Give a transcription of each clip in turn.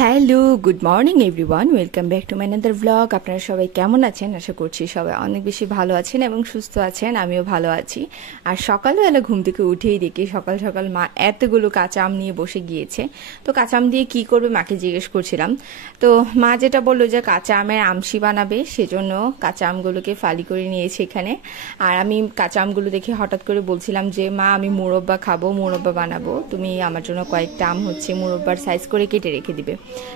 Hello, good morning everyone, welcome back to my another blog. আপনারা সবাই কেমন আছেন? আশা করছি সবাই অনেক বেশি ভালো আছেন এবং সুস্থ আছেন। আমিও ভালো আছি। আর সকালবেলা ঘুম থেকে উঠেই দেখি সকাল সকাল মা এতগুলো কাঁচা আম নিয়ে বসে গিয়েছে। তো কাঁচা আম দিয়ে কি করবে মাকে জিজ্ঞেস করছিলাম। তো মা যেটা বললো যে কাঁচা আমের আমশি বানাবে, সেজন্য কাঁচা আমগুলোকে ফালি করে নিয়েছে এখানে। আর আমি কাঁচা আমগুলো দেখে হঠাৎ করে বলছিলাম যে মা, আমি মুরব্বা খাবো, মুরব্বা বানাবো, তুমি আমার জন্য কয়েকটা আম মুরব্বার সাইজ করে কেটে রেখে দিবে।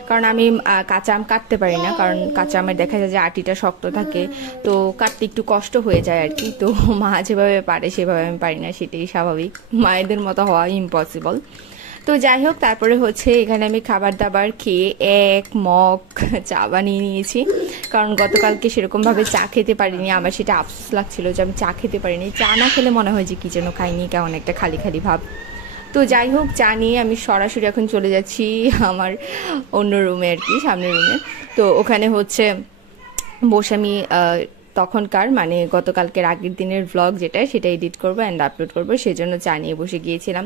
কারণ আমি কাঁচা আম কাটতে পারি না, কারণ কাঁচা আমের দেখা যায় যে আটিটা শক্ত থাকে, তো কাটতে একটু কষ্ট হয়ে যায় আর কি। তো মা যেভাবে পারে সেভাবে আমি পারি না, সেটাই স্বাভাবিক, মায়েদের মতো হওয়া ইম্পসিবল। তো যাই হোক, তারপরে এখানে আমি খাবার দাবার খেয়ে এক মগ চা বানিয়ে নিয়েছি। কারণ গতকালকে সেরকমভাবে চা খেতে পারিনি, আমার সেটা আফসোস লাগছিল যে আমি চা খেতে পারিনি। চা না খেলে মনে হয় যে কি যেন খাইনি, কেমন একটা খালি খালি ভাব। তো যাই হোক, চা নিয়ে আমি সরাসরি এখন চলে যাচ্ছি আমার অন্য রুমে আর কি, সামনের রুমে। তো ওখানে বসে আমি তখনকার মানে গতকালকের আগের দিনের ভ্লগ সেটা এডিট করবো অ্যান্ড আপলোড করবো, সেজন্য চা নিয়ে বসে গিয়েছিলাম।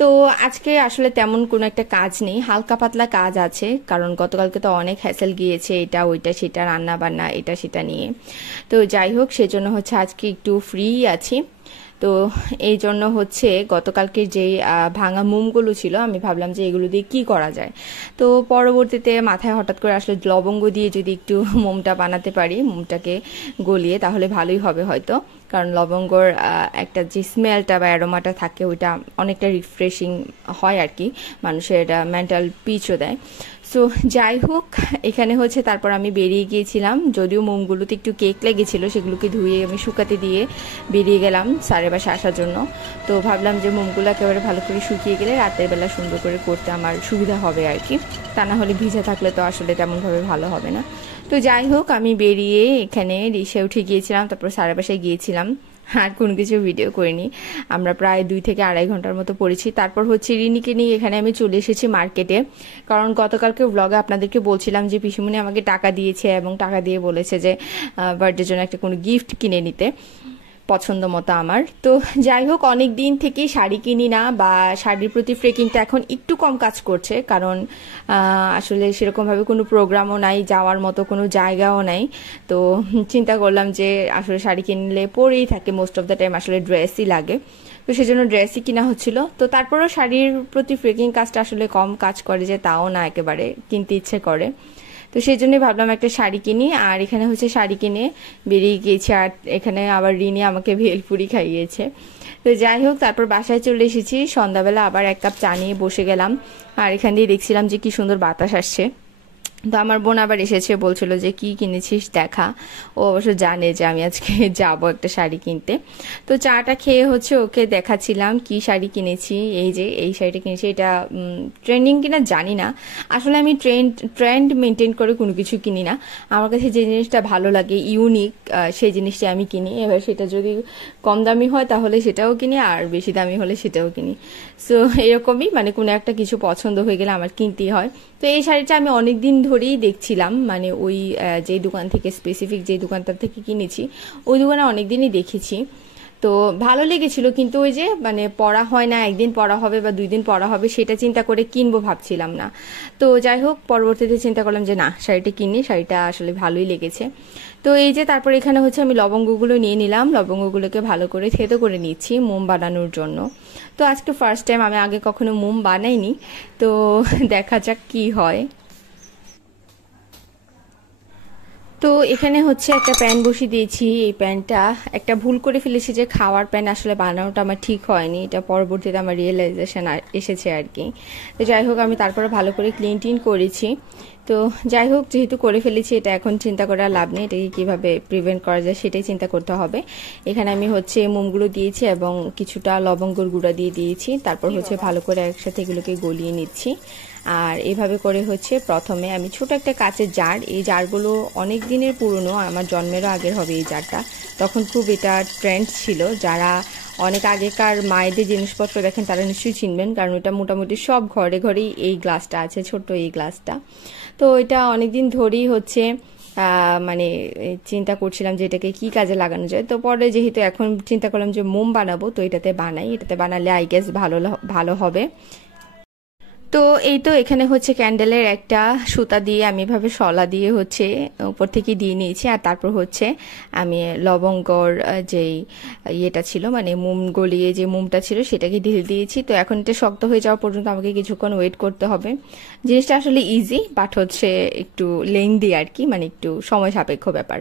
তো আজকে আসলে তেমন কোনো একটা কাজ নেই, হালকা পাতলা কাজ আছে, কারণ গতকালকে তো অনেক হ্যাসেল গিয়েছে, এটা ওইটা সেটা রান্না বান্না এটা সেটা নিয়ে। তো যাই হোক, সেজন্য আজকে একটু ফ্রি আছি। তো এই জন্য গতকালকে যেই ভাঙা মোমগুলো ছিল, আমি ভাবলাম যে এগুলো দিয়ে কি করা যায়। তো পরবর্তীতে মাথায় হঠাৎ করে আসলে লবঙ্গ দিয়ে যদি একটু মোমটা বানাতে পারি, মোমটাকে গলিয়ে, তাহলে ভালোই হবে হয়তো। কারণ লবঙ্গর একটা যে স্মেলটা বা অ্যারোমাটা থাকে, ওইটা অনেকটা রিফ্রেশিং হয় আর কি, মানুষের মেন্টাল পিচও দেয়। সো যাই হোক, এখানে তারপর আমি বেরিয়ে গিয়েছিলাম, যদিও মোমগুলোতে একটু কেক লেগেছিল, সেগুলোকে ধুয়ে আমি শুকাতে দিয়ে বেরিয়ে গেলাম সাড়ে বাসায় আসার জন্য। তো ভাবলাম যে মোমগুলো একেবারে ভালো করে শুকিয়ে গেলে রাতের বেলা সুন্দর করে করতে আমার সুবিধা হবে আর কি, তা না হলে ভিজে থাকলে তো আসলে তেমনভাবে ভালো হবে না। তো যাই হোক, আমি বেরিয়ে এখানে রিক্সায় উঠে গিয়েছিলাম, তারপর সাড়ে বাসায় গিয়েছিলাম, আর কোনো কিছু ভিডিও করিনি। আমরা প্রায় 2 থেকে আড়াই ঘন্টার মতো পড়েছি। তারপর রিনিকে নিয়ে এখানে আমি চলে এসেছি মার্কেটে, কারণ গতকালকে ব্লগে আপনাদেরকে বলছিলাম যে পিসিমণি আমাকে টাকা দিয়েছে এবং টাকা দিয়ে বলেছে যে বার্থডের জন্য একটা কোনো গিফট কিনে নিতে পছন্দ মতো আমার। তো যাই হোক, অনেক দিন থেকেই শাড়ি কিনি না, বা শাড়ির প্রতি ফ্রেকিংটা এখন একটু কম কাজ করছে, কারণ আসলে সেরকমভাবে কোনো প্রোগ্রামও নাই, যাওয়ার মতো কোনো জায়গাও নাই। তো চিন্তা করলাম যে আসলে শাড়ি কিনলে পরেই থাকে, মোস্ট অফ দ্য টাইম আসলে ড্রেসই লাগে, তো সেজন্য ড্রেসই কিনা হচ্ছিল। তো তারপরেও শাড়ির প্রতি ফ্রেকিং কাজটা আসলে কম কাজ করে যে তাও না, একেবারে কিনতে ইচ্ছে করে। তো সেই জন্যই ভাবলাম একটা শাড়ি কিনি, আর এখানে শাড়ি কিনে বেরিয়ে গিয়েছি। আর এখানে আবার রিনি আমাকে ভেলপুরি খাইয়েছে। তো যাই হোক, তারপর বাসায় চলে এসেছি, সন্ধ্যাবেলা আবার 1 কাপ চা নিয়ে বসে গেলাম। আর এখান দিয়ে দেখছিলাম যে কি সুন্দর বাতাস আসছে। তো আমার বোন আবার এসেছে, বলছিল যে কি কিনেছিস দেখা। ও অবশ্য জানে যে আমি আজকে যাব একটা শাড়ি কিনতে। তো চাটা খেয়ে ওকে দেখাচ্ছিলাম কি শাড়ি কিনেছি। এই যে এই শাড়িটা কিনেছি, এটা ট্রেন্ডিং কিনা জানি না, আসলে আমি ট্রেন্ড মেনটেন করে কোনো কিছু কিনি না। আমার কাছে যে জিনিসটা ভালো লাগে, ইউনিক, সেই জিনিসটা আমি কিনি। এবার সেটা যদি কম দামি হয় তাহলে সেটাও কিনি, আর বেশি দামি হলে সেটাও কিনি। সো এরকমই, মানে কোনো একটা কিছু পছন্দ হয়ে গেলে আমার কিনতেই হয়। তো এই শাড়িটা আমি অনেক দিন ধরেই দেখছিলাম, মানে ওই যে দোকান থেকে, স্পেসিফিক যে দোকানটার থেকে কিনেছি, ওই দোকানে অনেকদিনই দেখেছি। তো ভালো লেগেছিল, কিন্তু ওই যে মানে পরা হয় না, একদিন পরা হবে বা 2 দিন পরা হবে, সেটা চিন্তা করে কিনবো ভাবছিলাম না। তো যাই হোক, পরবর্তীতে চিন্তা করলাম যে না, শাড়িটা কিনি, শাড়িটা আসলে ভালোই লেগেছে। তো এই যে তারপর এখানে আমি লবঙ্গগুলো নিয়ে নিলাম, লবঙ্গগুলোকে ভালো করে থেতো করে নিচ্ছি মোম বানানোর জন্য। তো আজকে ফার্স্ট টাইম, আমি আগে কখনো মোম বানাইনি, তো দেখা যাক কি হয়। তো এখানে একটা প্যান বসিয়ে দিয়েছি। এই প্যানটা একটা ভুল করে ফেলেছি, যে খাওয়ার প্যান আসলে বানানোটা আমার ঠিক হয়নি, এটা পরবর্তীতে আমার রিয়েলাইজেশন এসেছে আর কি। তো যাই হোক, আমি তারপরে ভালো করে ক্লিন করেছি। তো যাই হোক, যেহেতু করে ফেলেছি, এটা এখন চিন্তা করে লাভ নেই, এটাকে কিভাবে প্রিভেন্ট করা যায় সেটাই চিন্তা করতে হবে। এখানে আমি মোমগুলো দিয়েছি এবং কিছুটা লবঙ্গর গুঁড়া দিয়ে দিয়েছি, তারপর ভালো করে একসাথে এগুলোকে গলিয়ে নিচ্ছি। আর এভাবে করে প্রথমে আমি ছোট একটা কাচের জার, এই জারগুলো অনেক দিনের পুরনো, আমার জন্মেরও আগের হবে এই জারটা, তখন খুব এটা ট্রেন্ড ছিল। যারা অনেক আগেকার মায়েদের জিনিসপত্র দেখেন তারা নিশ্চয়ই চিনবেন, কারণ এটা মোটামুটি সব ঘরে ঘরেই এই গ্লাসটা আছে, ছোট্ট এই গ্লাসটা। তো এটা অনেকদিন ধরেই মানে চিন্তা করছিলাম যে এটাকে কি কাজে লাগানো যায়। তো পরে যেহেতু এখন চিন্তা করলাম যে মোম বানাবো, তো এটাতে বানাই, এটাতে বানালে আই গেস ভালো ভালো হবে। তো এই তো এখানে হচ্ছে ক্যান্ডেলের একটা সুতা দিয়ে আমি এভাবে শলা দিয়ে হচ্ছে উপর থেকে দিয়ে নিয়েছি, আর তারপর হচ্ছে আমি লবঙ্গর যেই ইয়েটা ছিল মানে মোম গলিয়ে যে মোমটা ছিল সেটাকে ঢেলে দিয়েছি। তো এখন এটা শক্ত হয়ে যাওয়া পর্যন্ত আমাকে কিছুক্ষণ ওয়েট করতে হবে। জিনিসটা আসলে ইজি, বাট হচ্ছে একটু লেংদি আর কি, মানে একটু সময় সাপেক্ষ ব্যাপার।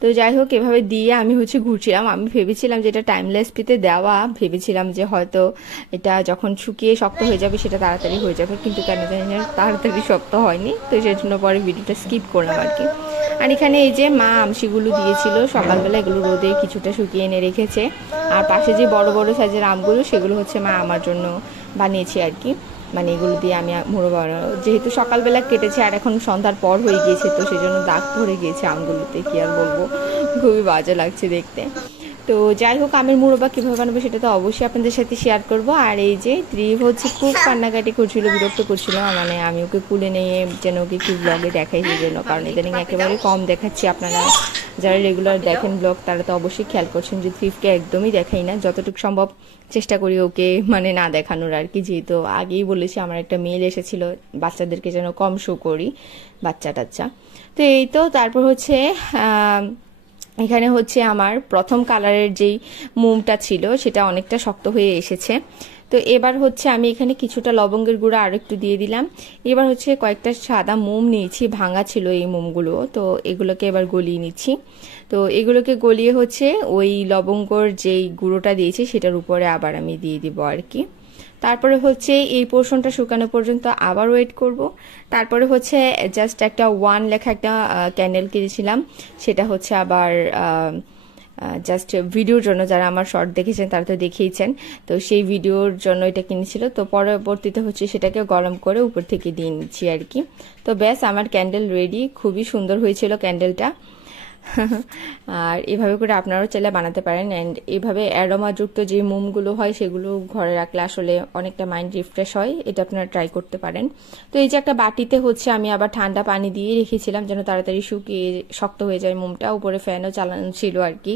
তো যাই হোক এভাবে দিয়ে আমি হচ্ছে ঘুরছিলাম। আমি ভেবেছিলাম যে এটা টাইমলেস পিতে দেওয়া, ভেবেছিলাম যে হয়তো এটা যখন শুকিয়ে শক্ত হয়ে যাবে সেটা তাড়াতাড়ি হয়ে যাবে, কিন্তু কেন জানি না তাড়াতাড়ি শক্ত হয়নি। তো সেই জন্য পরে ভিডিওটা স্কিপ করলাম আর কি। আর এখানে এই যে মা আমশিগুলো দিয়েছিল সকালবেলা, এগুলো রোদে কিছুটা শুকিয়ে এনে রেখেছে। আর পাশে যে বড় বড় সাইজের আমগুলো সেগুলো হচ্ছে মা আমার জন্য বানিয়েছে আর কি, মানে এগুলো দিয়ে আমি মুড়ো বানাবো। যেহেতু সকালবেলা কেটেছে আর এখন সন্ধ্যার পর হয়ে গিয়েছে, তো সেই জন্য দাগ পড়ে গিয়েছে আমগুলোতে, কি আর বলবো, খুবই বাজে লাগছে দেখতে। তো যাই হোক আমের মুড়োবা কীভাবে বানাবো সেটা তো অবশ্যই আপনাদের সাথে শেয়ার করব। আর এই যে ত্রিভ হচ্ছে খুব কান্নাকাটি করছিল, বিরক্ত করছিল, মানে আমি ওকে কুলে নিয়ে যেন ওকে একটু ব্লগে দেখাই সেই জন্য, কারণ ইদানিং একেবারে কম দেখাচ্ছি। আপনারা যারা রেগুলার দেখেন ব্লগ তারা তো অবশ্যই খেয়াল করছেন যে ত্রিভকে একদমই দেখাই না, যতটুকু সম্ভব চেষ্টা করি ওকে মানে না দেখানোর আর কি। যেহেতু আগেই বলেছি আমার একটা মেল এসেছিল বাচ্চাদেরকে যেন কম শো করি, বাচ্চা টাচ্চা। তো এই তো তারপর হচ্ছে এখানে হচ্ছে আমার প্রথম কালারের যেই মোমটা ছিল সেটা অনেকটা শক্ত হয়ে এসেছে। তো এবার হচ্ছে আমি এখানে কিছুটা লবঙ্গের গুঁড়া আর একটু দিয়ে দিলাম। এবার হচ্ছে কয়েকটা সাদা মোম নিয়েছি, ভাঙা ছিল এই মোমগুলো, তো এগুলোকে এবার গলিয়ে নিচ্ছি। তো এগুলোকে গলিয়ে হচ্ছে ওই লবঙ্গর যেই গুঁড়োটা দিয়েছি সেটার উপরে আবার আমি দিয়ে দিব আর কি। তারপরে হচ্ছে এই পোর্শনটা শুকানো পর্যন্ত আবার ওয়েট করব। তারপরে হচ্ছে জাস্ট একটা ওয়ান লেখা একটা ক্যান্ডেল কিনেছিলাম, সেটা হচ্ছে আবার জাস্ট ভিডিওর জন্য, যারা আমার শর্ট দেখেছেন তারা তো দেখেইছেন, তো সেই ভিডিওর জন্য এটা কিনেছিল। তো পরবর্তীতে হচ্ছে সেটাকে গরম করে উপর থেকে দিয়ে নিচ্ছি আর কি। তো ব্যাস আমার ক্যান্ডেল রেডি, খুবই সুন্দর হয়েছিল ক্যান্ডেলটা। আর এভাবে করে আপনারাও চাইলে বানাতে পারেন। অ্যান্ড এইভাবে অ্যারোমাযুক্ত যে মোমগুলো হয় সেগুলো ঘরে রাখলে আসলে অনেকটা মাইন্ড রিফ্রেশ হয়, এটা আপনারা ট্রাই করতে পারেন। তো এই যে একটা বাটিতে হচ্ছে আমি আবার ঠান্ডা পানি দিয়ে রেখেছিলাম যেন তাড়াতাড়ি শুকিয়ে শক্ত হয়ে যায় মোমটা, উপরে ফ্যানও চালানো ছিল আর কি।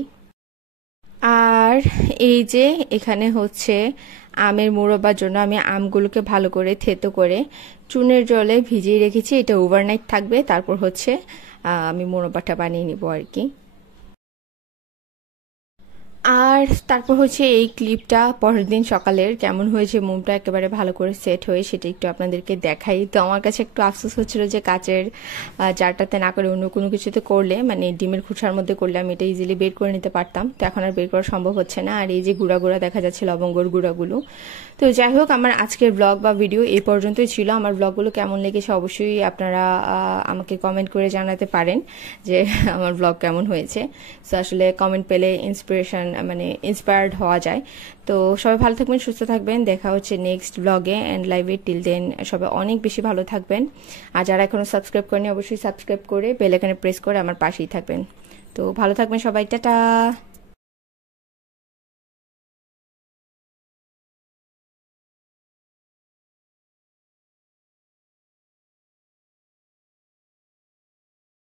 আর এই যে এখানে হচ্ছে আমের মুরব্বার জন্য আমি আমগুলোকে ভালো করে থেতো করে চুনের জলে ভিজিয়ে রেখেছি, এটা ওভারনাইট থাকবে। তারপর হচ্ছে আমি মুরব্বাটা বানিয়ে নিব আর কি। আর তারপর হচ্ছে এই ক্লিপটা পরের দিন সকালের কেমন হয়েছে, মোমটা একেবারে ভালো করে সেট হয়ে সেটা একটু আপনাদেরকে দেখাই। তো আমার কাছে একটু আফসোস হচ্ছিল যে কাচের জারটাতে না করে অন্য কোনো কিছুতে করলে, মানে ডিমের খোসার মধ্যে করলে আমি এটা ইজিলি বের করে নিতে পারতাম, তো এখন আর বের করা সম্ভব হচ্ছে না। আর এই যে গুঁড়া গুঁড়া দেখা যাচ্ছে লবঙ্গর গুঁড়াগুলো। তো যাই হোক আমার আজকের ব্লগ বা ভিডিও এই পর্যন্তই ছিল। আমার ব্লগগুলো কেমন লেগেছে অবশ্যই আপনারা আমাকে কমেন্ট করে জানাতে পারেন যে আমার ব্লগ কেমন হয়েছে। তো আসলে কমেন্ট পেলে ইন্সপিরেশন মানে ইন্সপায়ার্ড হওয়া যায়। তো সবাই ভালো থাকবেন, সুস্থ থাকবেন, দেখা হচ্ছে নেক্সট ব্লগে অ্যান্ড লাইভে। টিল দেন সবাই অনেক বেশি ভালো থাকবেন। আর যারা এখনো সাবস্ক্রাইব করেনি অবশ্যই সাবস্ক্রাইব করে বেল আইকনে প্রেস করে আমার পাশেই থাকবেন। তো ভালো থাকবেন সবাই, টাটা।